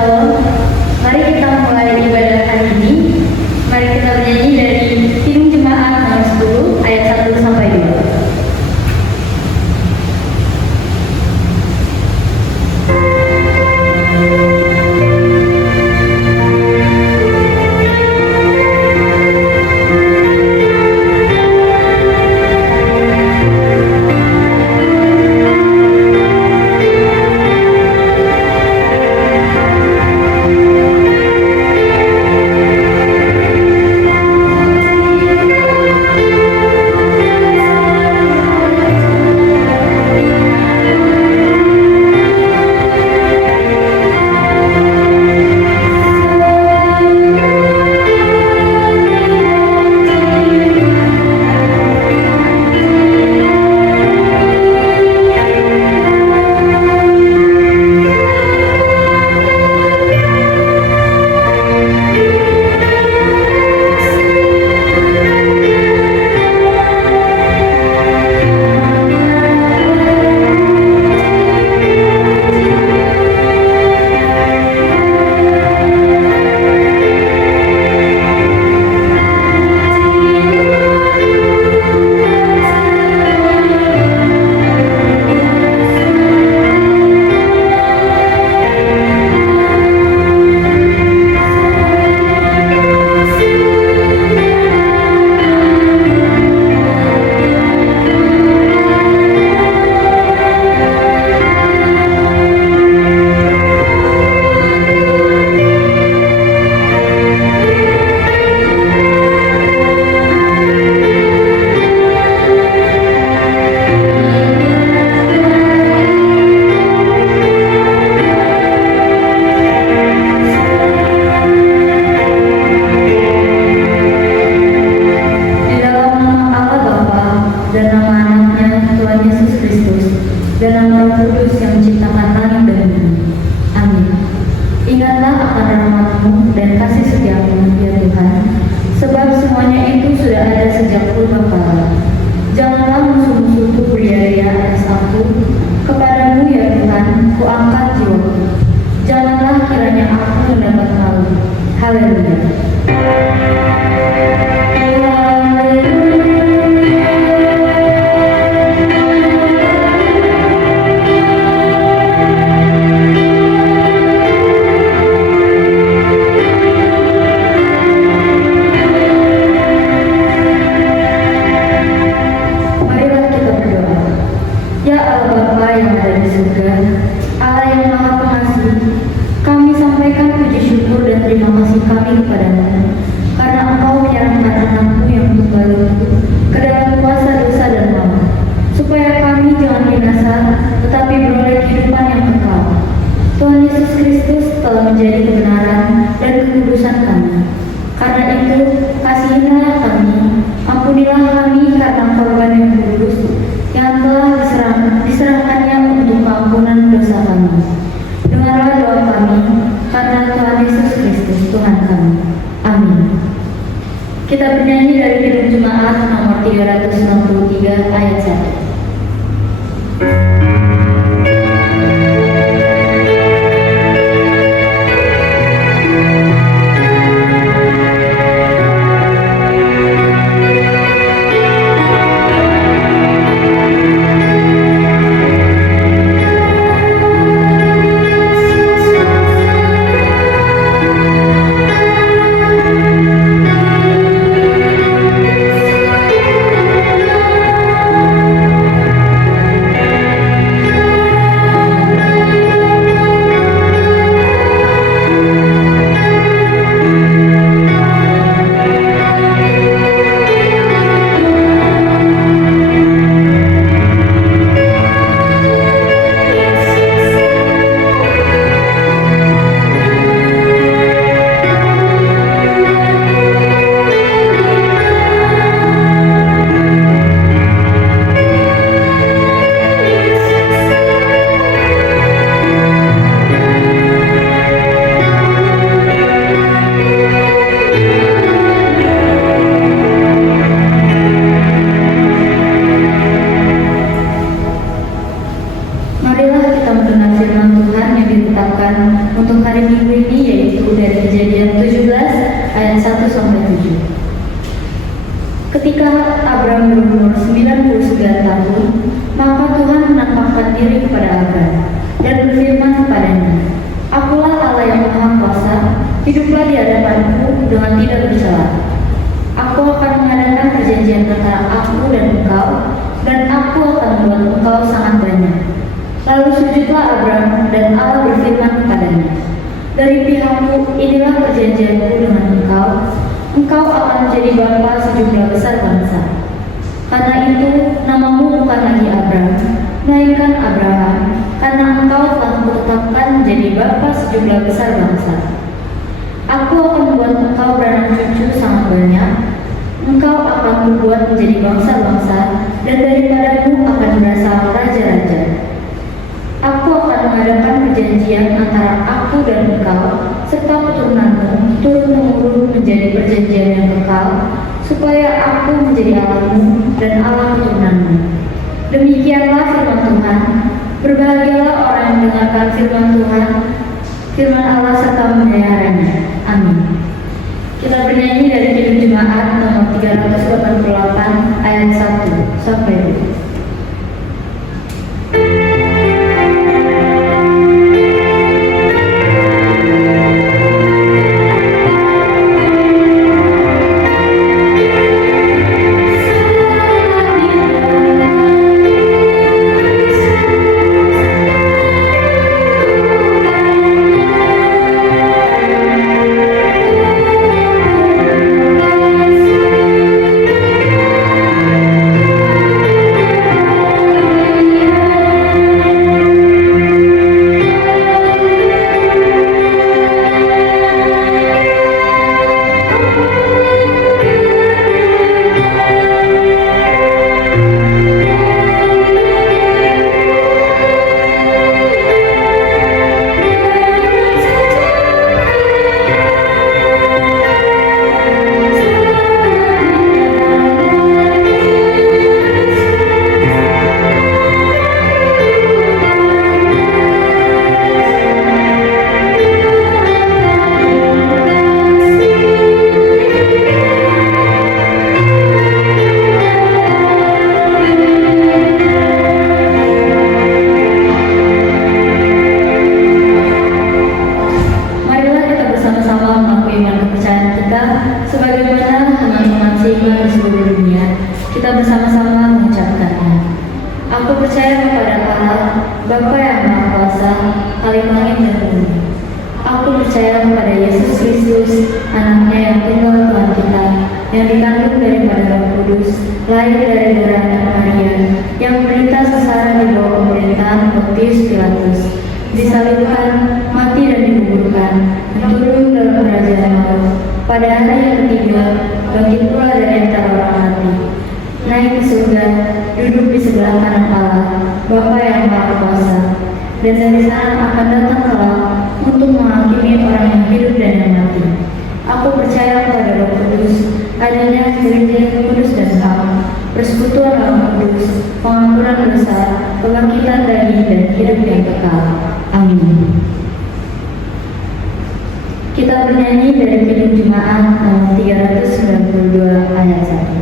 Shalom, mari kita mulai ibadah hari ini. Mari kita bernyanyi dari Kidung Jemaat nomor 10 ayat 1 sampai 2. Kita bernyanyi dari Kidung Jemaat nomor 363 ayat 1. untuk hari Minggu ini yaitu dari Kejadian 17 ayat 1 sampai 7. Ketika Abram berumur 99 tahun, maka Tuhan menampakkan diri kepada Abram dan berfirman kepadanya, "Akulah Allah yang Maha Kuasa, hiduplah di hadapanku dengan tidak bercela. Aku akan mengadakan perjanjian antara aku dan engkau, dan aku akan membuat engkau sangat banyak." Lalu sujudlah Abram, dan Allah berfirman kepadanya, "Dari pihakku inilah perjanjianku dengan engkau. Engkau akan menjadi bapa sejumlah besar bangsa. Karena itu namamu bukan lagi Abram, melainkan Abraham, karena engkau telah kutetapkan menjadi bapa sejumlah besar bangsa. Aku akan membuat engkau beranak cucu sangat banyak. Engkau akan kubuat menjadi bangsa-bangsa, dan daripadamu akan berasal raja-raja. Aku akan mengadakan perjanjian antara aku dan engkau, serta keturunanmu turun-temurun menjadi perjanjian yang kekal, supaya aku menjadi Allahmu dan Allah keturunanmu." Demikianlah firman Tuhan. Berbahagialah orang yang mendengarkan firman Tuhan, firman Allah serta memeliharanya. Amin. Kita bernyanyi dari Kidung Jemaat nomor 388 ayat 1 sampai 2. Dan dari sana akan datang kelak untuk menghakimi orang yang hidup dan yang mati. Aku percaya kepada Roh Kudus, adanya gereja yang kudus dan sah, persekutuan Roh Kudus, pengampunan dosa, kebangkitan daging dan hidup yang kekal. Amin. Kita bernyanyi dari Kidung Jemaat nomor 392 ayat 1.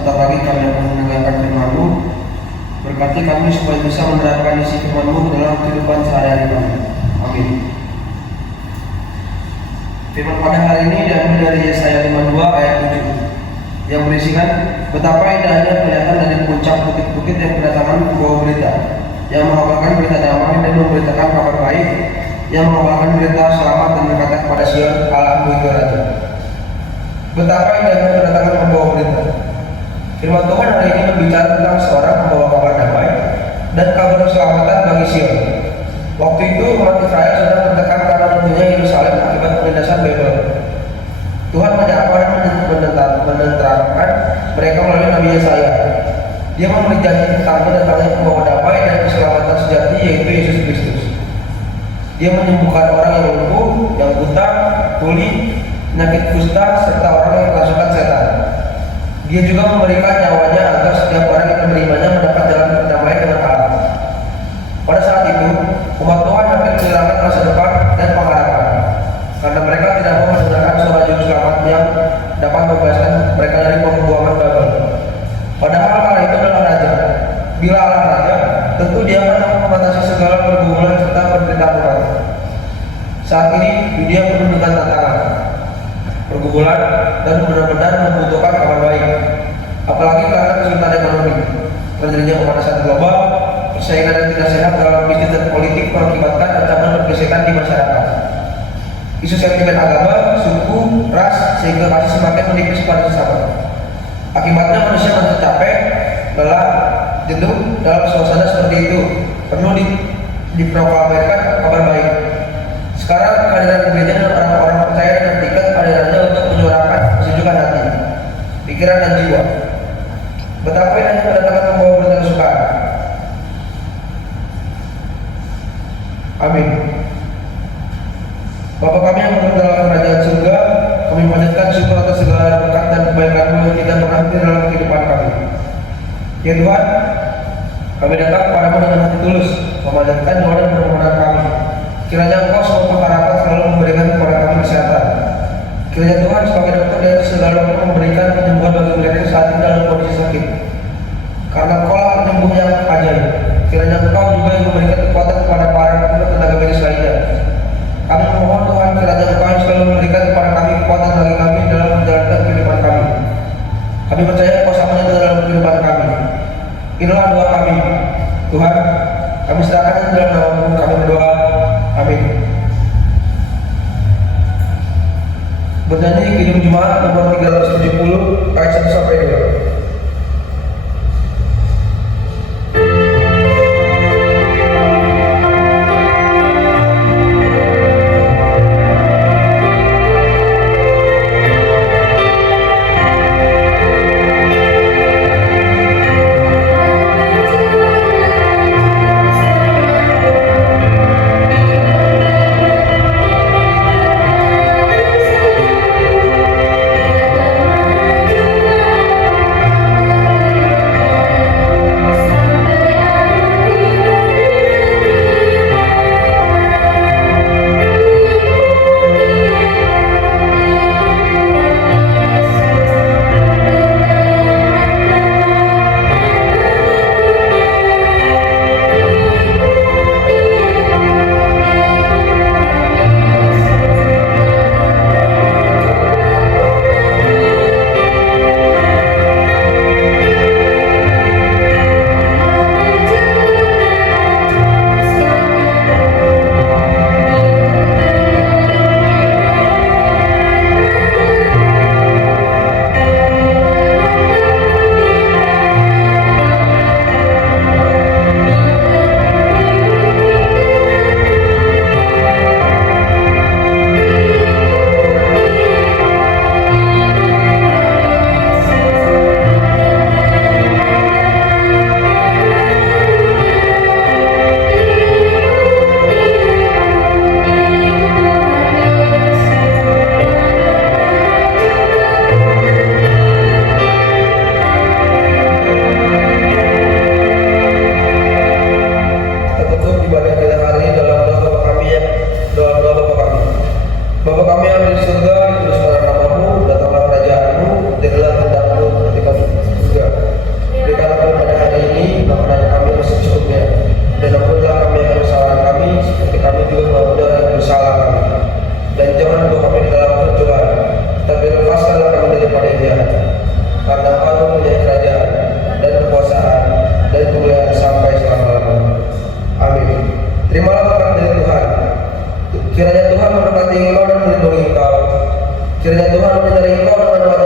sebentar lagi kami akan mendengarkan firman-Mu. Berkati kami supaya bisa menerapkan isi firman-Mu dalam kehidupan sehari-hari kami. Amin. Firman pada hari ini diambil dari Yesaya 52 ayat 7 yang berisikan, betapa indahnya kelihatan dari puncak bukit-bukit yang kedatangan membawa berita, yang mengabarkan berita damai dan memberitakan kabar baik, yang mengabarkan berita selamat dan berkata kepada Sion, Allahmu itu Raja. Betapa indahnya kedatangan membawa berita. Firman Tuhan hari ini berbicara tentang seorang membawa kabar damai dan kabar keselamatan bagi Sion. Waktu itu umat Israel sedang tertekan karena runtuhnya Yerusalem akibat penindasan Babel. Tuhan menyapa dan menenteramkan mereka melalui Nabi Yesaya. Dia memberi janji tentang datangnya pembawa damai dan keselamatan sejati, yaitu Yesus Kristus. Dia menyembuhkan orang yang lumpuh, yang buta, tuli, penyakit kusta, serta orang yang kerasukan setan. Dia juga memberikan nyawanya agar setiap orang yang menerimanya mendapat jalan berdamai dengan Allah. Pada saat itu, umat Tuhan hampir kehilangan masa depan dan pengharapan, karena mereka tidak mau mendengarkan suara juru selamat yang dapat membebaskan mereka dari pembuangan Babel. Padahal Allah itu adalah Raja. Bila Allah Raja, tentu Dia akan mengatasi segala pergumulan serta penderitaan umat. Saat ini dunia penuh dengan tantangan, pergumulan, dan benar-benar membutuhkan kabar baik. Apalagi karena kesulitan ekonomi, terjadinya pemanasan global, persaingan yang tidak sehat dalam bisnis dan politik mengakibatkan ancaman pergesekan di masyarakat. Isu sentimen agama, suku, ras, sehingga kasih semakin menipis pada sesama. Akibatnya manusia merasa capek, lelah, jenuh. Dalam suasana seperti itu perlu diproklamirkan kabar baik. Sekarang kehadiran gereja dan orang-orang percaya dinantikan kehadirannya untuk menyuarakan kesejukan hati, pikiran dan jiwa. Betapa indahnya kedatangan membawa berita kesukaan. Amin. Bapa kami yang berada dalam kerajaan surga, kami panjatkan syukur atas segala berkat dan kebaikan-Mu yang tidak pernah henti dalam kehidupan kami. Ya Tuhan, kami datang kepadamu dengan hati tulus, memanjatkan doa dan permohonan kami. Kiranya Engkau semua harapan selalu memberikan kepada kami kesehatan. Kiranya Tuhan sebagai dokter dan segala dokter memberikan penyembuhan bagi mereka saat ini dalam kondisi sakit. Karena Engkau lah penyembuh yang ajaib. Kiranya Engkau juga yang memberikan kekuatan kepada para tenaga medis lainnya. Kami memohon Tuhan, kiranya Engkau yang selalu memberikan kepada kami kekuatan bagi kami dalam menjalankan kehidupan kami. Kami percaya Engkau samanya dalam kehidupan kami. Inilah doa kami. Tuhan, kami serahkan dalam nama-Mu, kami berdoa. Amin. Bernyanyi Kidung Jemaat nomor 370 ayat 1 sampai 2. memberkati engkau dan melindungi engkau. Kiranya Tuhan menyertai engkau dengan